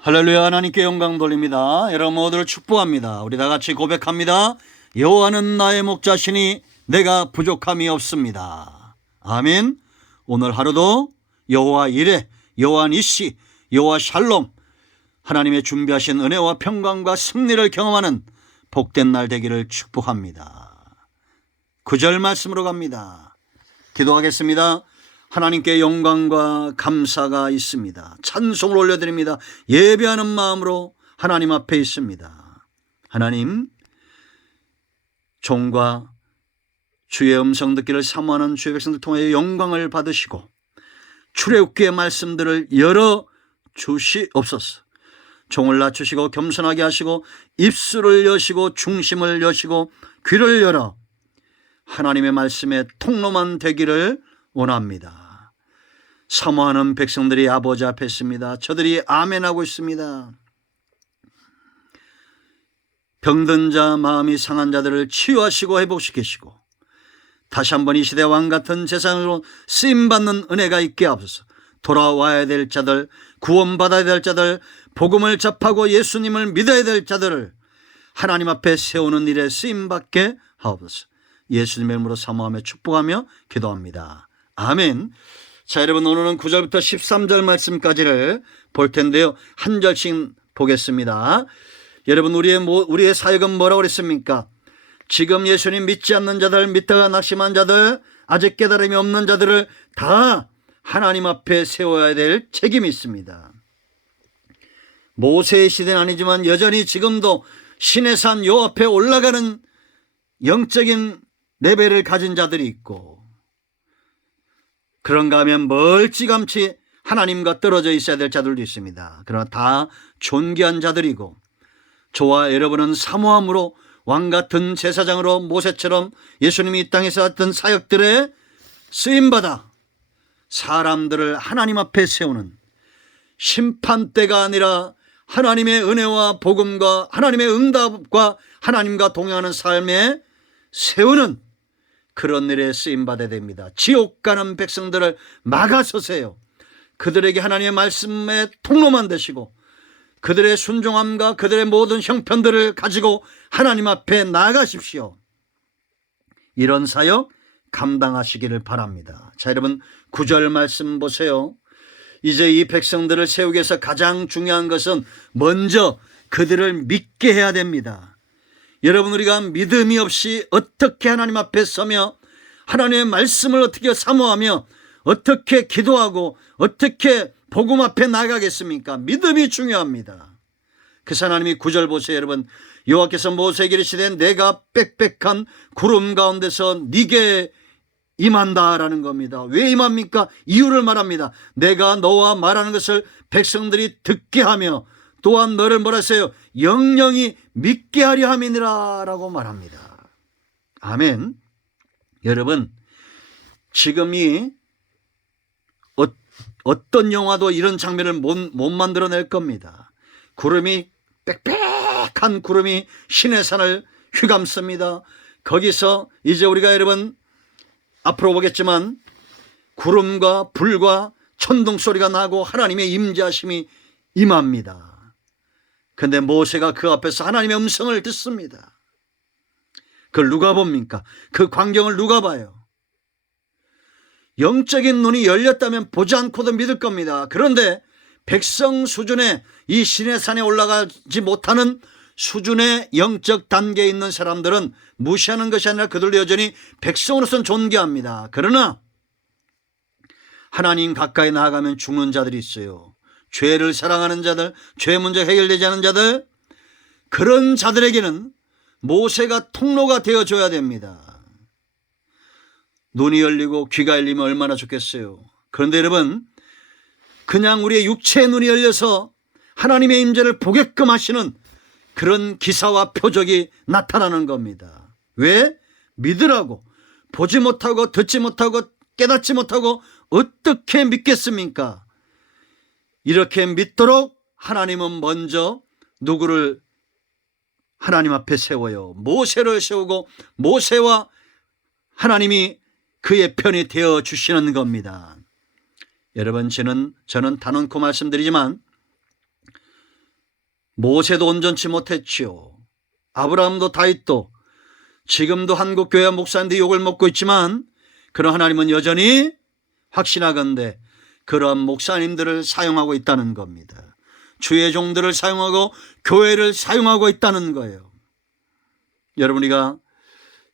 할렐루야. 하나님께 영광 돌립니다. 여러분 모두를 축복합니다. 우리 다 같이 고백합니다. 여호와는 나의 목자시니 내가 부족함이 없습니다. 아멘. 오늘 하루도 여호와 이레, 여호와 니시, 여호와 샬롬, 하나님의 준비하신 은혜와 평강과 승리를 경험하는 복된 날 되기를 축복합니다. 9절 말씀으로 갑니다. 기도하겠습니다. 하나님께 영광과 감사가 있습니다. 찬송을 올려드립니다. 예배하는 마음으로 하나님 앞에 있습니다. 하나님, 종과 주의 음성 듣기를 사모하는 주의 백성들 통해 영광을 받으시고 출애굽기의 말씀들을 열어 주시옵소서. 종을 낮추시고 겸손하게 하시고 입술을 여시고 중심을 여시고 귀를 열어 하나님의 말씀의 통로만 되기를 원합니다. 사모하는 백성들이 아버지 앞에 있습니다. 저들이 아멘하고 있습니다. 병든 자, 마음이 상한 자들을 치유하시고 회복시키시고 다시 한번 이 시대 왕 같은 제사장으로 쓰임받는 은혜가 있게 하옵소서. 돌아와야 될 자들, 구원받아야 될 자들, 복음을 접하고 예수님을 믿어야 될 자들을 하나님 앞에 세우는 일에 쓰임받게 하옵소서. 예수님의 이름으로 사모하며 축복하며 기도합니다. 아멘. 자, 여러분, 오늘은 9절부터 13절 말씀까지를 볼 텐데요. 한 절씩 보겠습니다. 여러분, 우리의 사역은 뭐라고 그랬습니까? 지금 예수님 믿지 않는 자들, 믿다가 낙심한 자들, 아직 깨달음이 없는 자들을 다 하나님 앞에 세워야 될 책임이 있습니다. 모세의 시대는 아니지만 여전히 지금도 신의 산 요 앞에 올라가는 영적인 레벨을 가진 자들이 있고, 그런가 하면 멀찌감치 하나님과 떨어져 있어야 될 자들도 있습니다. 그러나 다 존귀한 자들이고, 저와 여러분은 사모함으로 왕같은 제사장으로 모세처럼 예수님이 이 땅에서 했던 사역들에 쓰임받아 사람들을 하나님 앞에 세우는 심판대가 아니라 하나님의 은혜와 복음과 하나님의 응답과 하나님과 동행하는 삶에 세우는 그런 일에 쓰임받아야 됩니다. 지옥 가는 백성들을 막아서세요. 그들에게 하나님의 말씀의 통로만 되시고 그들의 순종함과 그들의 모든 형편들을 가지고 하나님 앞에 나아가십시오. 이런 사역 감당하시기를 바랍니다. 자, 여러분 9절 말씀 보세요. 이제 이 백성들을 세우기 위해서 가장 중요한 것은 먼저 그들을 믿게 해야 됩니다. 여러분, 우리가 믿음이 없이 어떻게 하나님 앞에 서며 하나님의 말씀을 어떻게 사모하며 어떻게 기도하고 어떻게 복음 앞에 나가겠습니까? 믿음이 중요합니다. 그래서 하나님이 9절 보세요. 여러분, 여호와께서 모세에게 이르시되 내가 빽빽한 구름 가운데서 네게 임한다라는 겁니다. 왜 임합니까? 이유를 말합니다. 내가 너와 말하는 것을 백성들이 듣게 하며 또한 너를 뭐라 하세요? 영영이 믿게 하려 함이니라 라고 말합니다. 아멘. 여러분, 지금이 어떤 영화도 이런 장면을 못 만들어낼 겁니다. 구름이 빽빽한 구름이 신의 산을 휘감습니다. 거기서 이제 우리가 여러분 앞으로 보겠지만 구름과 불과 천둥 소리가 나고 하나님의 임재하심이 임합니다. 그런데 모세가 그 앞에서 하나님의 음성을 듣습니다. 그걸 누가 봅니까? 그 광경을 누가 봐요? 영적인 눈이 열렸다면 보지 않고도 믿을 겁니다. 그런데 백성 수준의 이 신의 산에 올라가지 못하는 수준의 영적 단계에 있는 사람들은 무시하는 것이 아니라 그들도 여전히 백성으로서는 존귀합니다. 그러나 하나님 가까이 나아가면 죽는 자들이 있어요. 죄를 사랑하는 자들, 죄 문제가 해결되지 않은 자들, 그런 자들에게는 모세가 통로가 되어줘야 됩니다. 눈이 열리고 귀가 열리면 얼마나 좋겠어요. 그런데 여러분, 그냥 우리의 육체의 눈이 열려서 하나님의 임재를 보게끔 하시는 그런 기사와 표적이 나타나는 겁니다. 왜? 믿으라고. 보지 못하고 듣지 못하고 깨닫지 못하고 어떻게 믿겠습니까? 이렇게 믿도록 하나님은 먼저 누구를 하나님 앞에 세워요. 모세를 세우고 모세와 하나님이 그의 편이 되어 주시는 겁니다. 여러분, 저는 단언코 말씀드리지만 모세도 온전치 못했지요. 아브라함도 다윗도 지금도 한국 교회 목사님들이 욕을 먹고 있지만 그러나 하나님은 여전히 확신하건대 그러한 목사님들을 사용하고 있다는 겁니다. 주의 종들을 사용하고 교회를 사용하고 있다는 거예요. 여러분, 우리가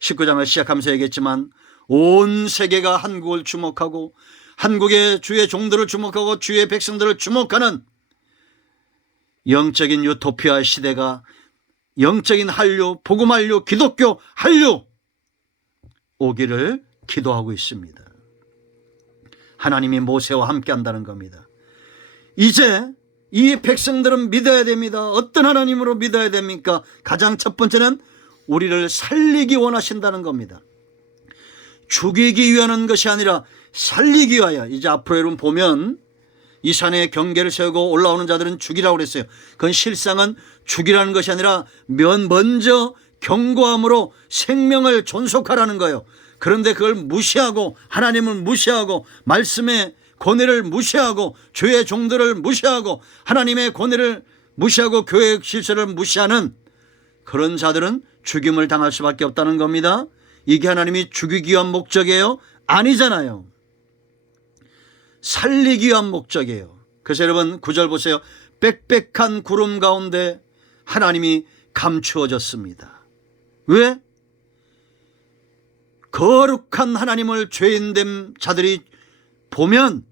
19장을 시작하면서 얘기했지만 온 세계가 한국을 주목하고 한국의 주의 종들을 주목하고 주의 백성들을 주목하는 영적인 유토피아 시대가 영적인 한류, 복음 한류, 기독교 한류 오기를 기도하고 있습니다. 하나님이 모세와 함께 한다는 겁니다. 이제 이 백성들은 믿어야 됩니다. 어떤 하나님으로 믿어야 됩니까? 가장 첫 번째는 우리를 살리기 원하신다는 겁니다. 죽이기 위한 것이 아니라 살리기 위하여. 이제 앞으로 여러분 보면 이 산에 경계를 세우고 올라오는 자들은 죽이라고 그랬어요. 그건 실상은 죽이라는 것이 아니라 먼저 경고함으로 생명을 존속하라는 거예요. 그런데 그걸 무시하고 하나님을 무시하고 말씀의 권위를 무시하고 주의 종들을 무시하고 하나님의 권위를 무시하고 교회 질서를 무시하는 그런 자들은 죽임을 당할 수밖에 없다는 겁니다. 이게 하나님이 죽이기 위한 목적이에요? 아니잖아요. 살리기 위한 목적이에요. 그래서 여러분 9절 보세요. 빽빽한 구름 가운데 하나님이 감추어졌습니다. 왜? 거룩한 하나님을 죄인된 자들이 보면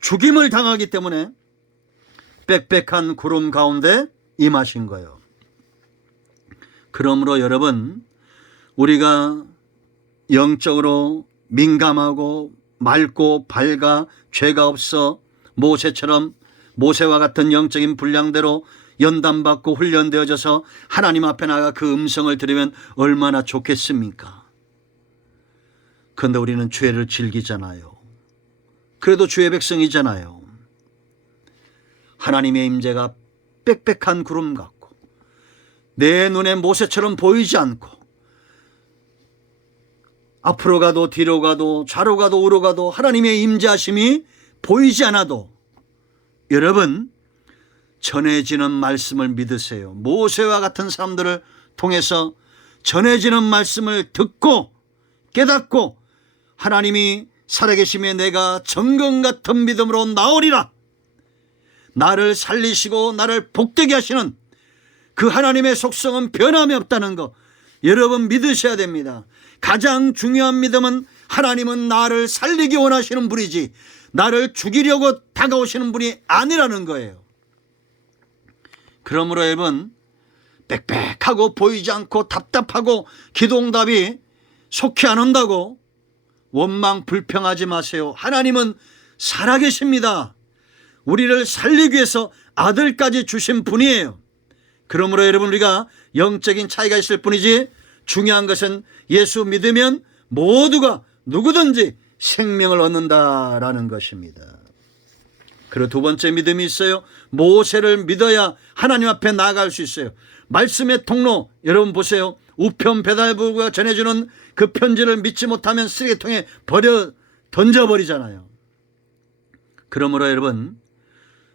죽임을 당하기 때문에 빽빽한 구름 가운데 임하신 거예요. 그러므로 여러분, 우리가 영적으로 민감하고 맑고 밝아 죄가 없어 모세처럼 모세와 같은 영적인 분량대로 연단받고 훈련되어져서 하나님 앞에 나가 그 음성을 들으면 얼마나 좋겠습니까? 그런데 우리는 죄를 즐기잖아요. 그래도 주의 백성이잖아요. 하나님의 임재가 빽빽한 구름 같고 내 눈에 모세처럼 보이지 않고 앞으로 가도 뒤로 가도 좌로 가도 우로 가도 하나님의 임재하심이 보이지 않아도 여러분 전해지는 말씀을 믿으세요. 모세와 같은 사람들을 통해서 전해지는 말씀을 듣고 깨닫고 하나님이 살아계심에 내가 정금 같은 믿음으로 나오리라. 나를 살리시고 나를 복되게 하시는 그 하나님의 속성은 변함이 없다는 거 여러분 믿으셔야 됩니다. 가장 중요한 믿음은 하나님은 나를 살리기 원하시는 분이지 나를 죽이려고 다가오시는 분이 아니라는 거예요. 그러므로 여러분 빽빽하고 보이지 않고 답답하고 기도응답이 속히 안 온다고 원망 불평하지 마세요. 하나님은 살아계십니다. 우리를 살리기 위해서 아들까지 주신 분이에요. 그러므로 여러분 우리가 영적인 차이가 있을 뿐이지 중요한 것은 예수 믿으면 모두가 누구든지 생명을 얻는다라는 것입니다. 그리고 두 번째 믿음이 있어요. 모세를 믿어야 하나님 앞에 나아갈 수 있어요. 말씀의 통로 여러분 보세요. 우편 배달부가 전해주는 그 편지를 믿지 못하면 쓰레기통에 던져버리잖아요. 그러므로 여러분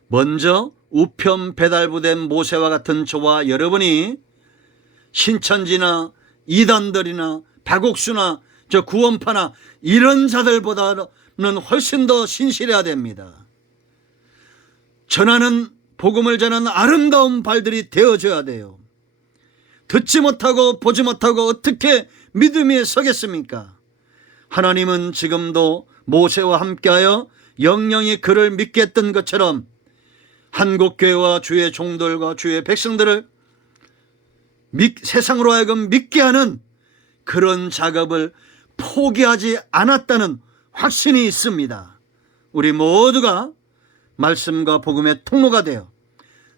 먼저 우편 배달부된 모세와 같은 저와 여러분이 신천지나 이단들이나 박옥수나 저 구원파나 이런 자들보다는 훨씬 더 신실해야 됩니다. 전하는 복음을 전하는 아름다운 발들이 되어줘야 돼요. 듣지 못하고 보지 못하고 어떻게 믿음 위에 서겠습니까? 하나님은 지금도 모세와 함께하여 영영이 그를 믿게 했던 것처럼 한국교회와 주의 종들과 주의 백성들을 세상으로 하여금 믿게 하는 그런 작업을 포기하지 않았다는 확신이 있습니다. 우리 모두가 말씀과 복음의 통로가 되어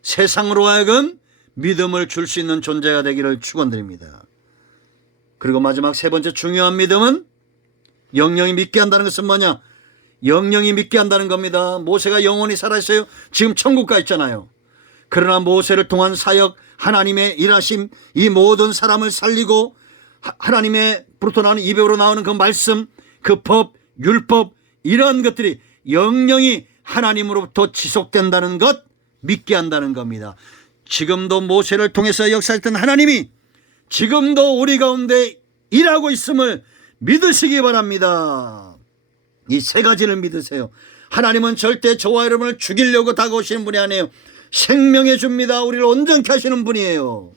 세상으로 하여금 믿음을 줄 수 있는 존재가 되기를 축원드립니다. 그리고 마지막 세 번째 중요한 믿음은 영영이 믿게 한다는 것은 뭐냐? 영영이 믿게 한다는 겁니다. 모세가 영원히 살아있어요. 지금 천국 가 있잖아요. 그러나 모세를 통한 사역, 하나님의 일하심, 이 모든 사람을 살리고 하나님의 부르터 나오는 입으로 나오는 그 말씀, 그 법, 율법 이러한 것들이 영영이 하나님으로부터 지속된다는 것 믿게 한다는 겁니다. 지금도 모세를 통해서 역사했던 하나님이 지금도 우리 가운데 일하고 있음을 믿으시기 바랍니다. 이 세 가지를 믿으세요. 하나님은 절대 저와 여러분을 죽이려고 다가오시는 분이 아니에요. 생명해 줍니다. 우리를 온전케 하시는 분이에요.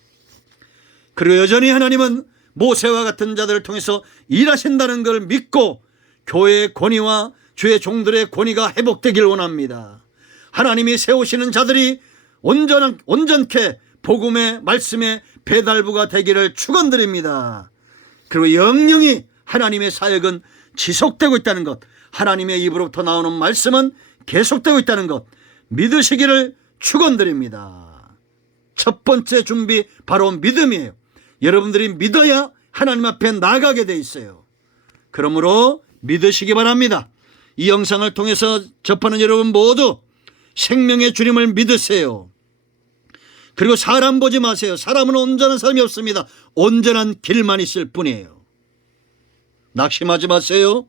그리고 여전히 하나님은 모세와 같은 자들을 통해서 일하신다는 걸 믿고 교회의 권위와 주의 종들의 권위가 회복되길 원합니다. 하나님이 세우시는 자들이 온전케 복음의 말씀의 배달부가 되기를 축원드립니다. 그리고 영영이 하나님의 사역은 지속되고 있다는 것, 하나님의 입으로부터 나오는 말씀은 계속되고 있다는 것 믿으시기를 축원드립니다. 첫 번째 준비 바로 믿음이에요. 여러분들이 믿어야 하나님 앞에 나가게 돼 있어요. 그러므로 믿으시기 바랍니다. 이 영상을 통해서 접하는 여러분 모두 생명의 주님을 믿으세요. 그리고 사람 보지 마세요. 사람은 온전한 사람이 없습니다. 온전한 길만 있을 뿐이에요. 낙심하지 마세요.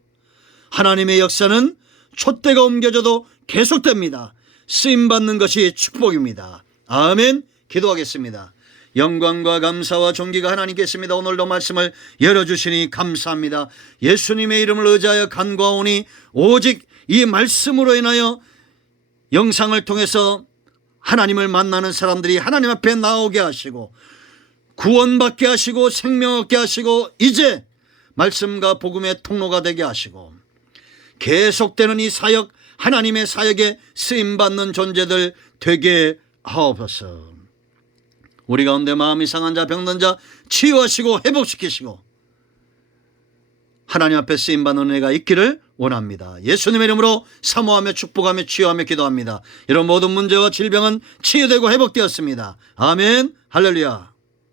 하나님의 역사는 촛대가 옮겨져도 계속됩니다. 쓰임받는 것이 축복입니다. 아멘. 기도하겠습니다. 영광과 감사와 존귀가 하나님께 있습니다. 오늘도 말씀을 열어주시니 감사합니다. 예수님의 이름을 의지하여 간구하오니 오직 이 말씀으로 인하여 영상을 통해서 하나님을 만나는 사람들이 하나님 앞에 나오게 하시고 구원받게 하시고 생명 얻게 하시고 이제 말씀과 복음의 통로가 되게 하시고 계속되는 이 사역, 하나님의 사역에 쓰임받는 존재들 되게 하옵소서. 우리 가운데 마음이 상한 자, 병든 자 치유하시고 회복시키시고 하나님 앞에 쓰임받는 은혜가 있기를 원합니다. 예수님의 이름으로 사모하며 축복하며 치유하며 기도합니다. 이런 모든 문제와 질병은 치유되고 회복되었습니다. 아멘. 할렐루야.